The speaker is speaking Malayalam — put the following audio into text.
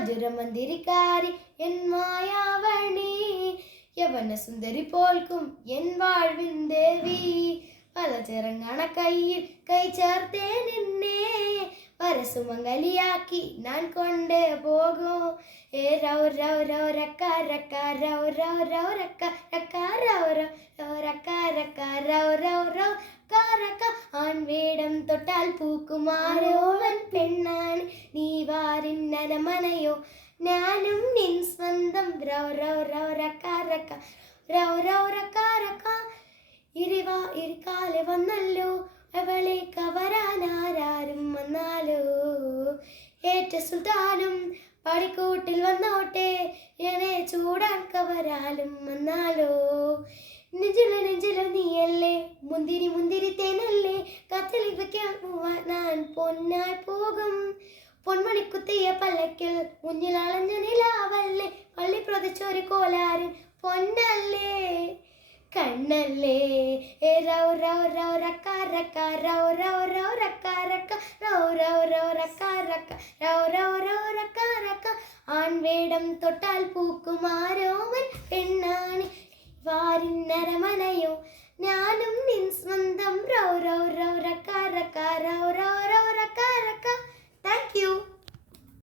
മധുരമന്തിരിക്കാരി എൻ മായാവണി യവന സുന്ദരി പോൽക്കും എൻ വാഴ്വിൻ ദേവി പലചിറങ്ങണ കയ്യിൽ കൈ ചേർത്തേ നിന്നെ വരസുമംഗലിയാക്കി ഞാൻ കൊണ്ടേ പോകും ഏ രൗ രൗ രൗ രക്ക രക്ക രൗ രൗ രൗ രക്ക രക്ക രൗ രൗ രൗ രക്ക രക്ക രൗ രൗ രൗ രക്ക ആൺവേടം തൊട്ടാൽ പൂക്കുമാരോവൻ പെണ്ണാണ് നീ വാരിന്നരമനയോ ഞാനും നിൻ സ്വന്തം രൗ രൗ രൗ രക്ക രക്ക രൗ രൗ രക്ക രക്ക ഇരിക്കാലെ വന്നല്ലോ അവളെ കവരാനാരും വന്നാലോ ഏറ്റ സുൽത്താനും പടിക്കൂട്ടിൽ വന്നോട്ടെ എന്നെ ചൂടാൻ കവരാലും വന്നാലോ നെഞ്ചില നീയല്ലേ മുന്തിരി മുന്തിരി തേനല്ലേ കത്തലി വയ്ക്കാൻ ഞാൻ പൊന്നായി പോകും പൊന്മണിക്കുത്തിയ പല്ലക്കിൽ മുന്നിലളഞ്ഞ നിലാവല്ലേ പള്ളി പ്രതച്ചൊരു കോലാരൻ പൊന്നല്ലേ കണ്ണല്ലേ രൗ രൗ രൗ രക്ക രക്ക രൗ രൗ രൗ രക്ക രക്ക രൗ രൗ രൗ രക്ക രക്ക രൗ രൗ രൗ രക്ക രക്ക ആൺവേടം തൊട്ടാൽ പൂക്കുമാരോവൻ പെണ്ണാണ് വാരിന്നരമനയോ ഞാനും നിൻ സ്വന്തം രൗ രൗ രൗ രക്ക രക്ക രൗ രൗ രൗ രക്ക രക്ക. Thank you.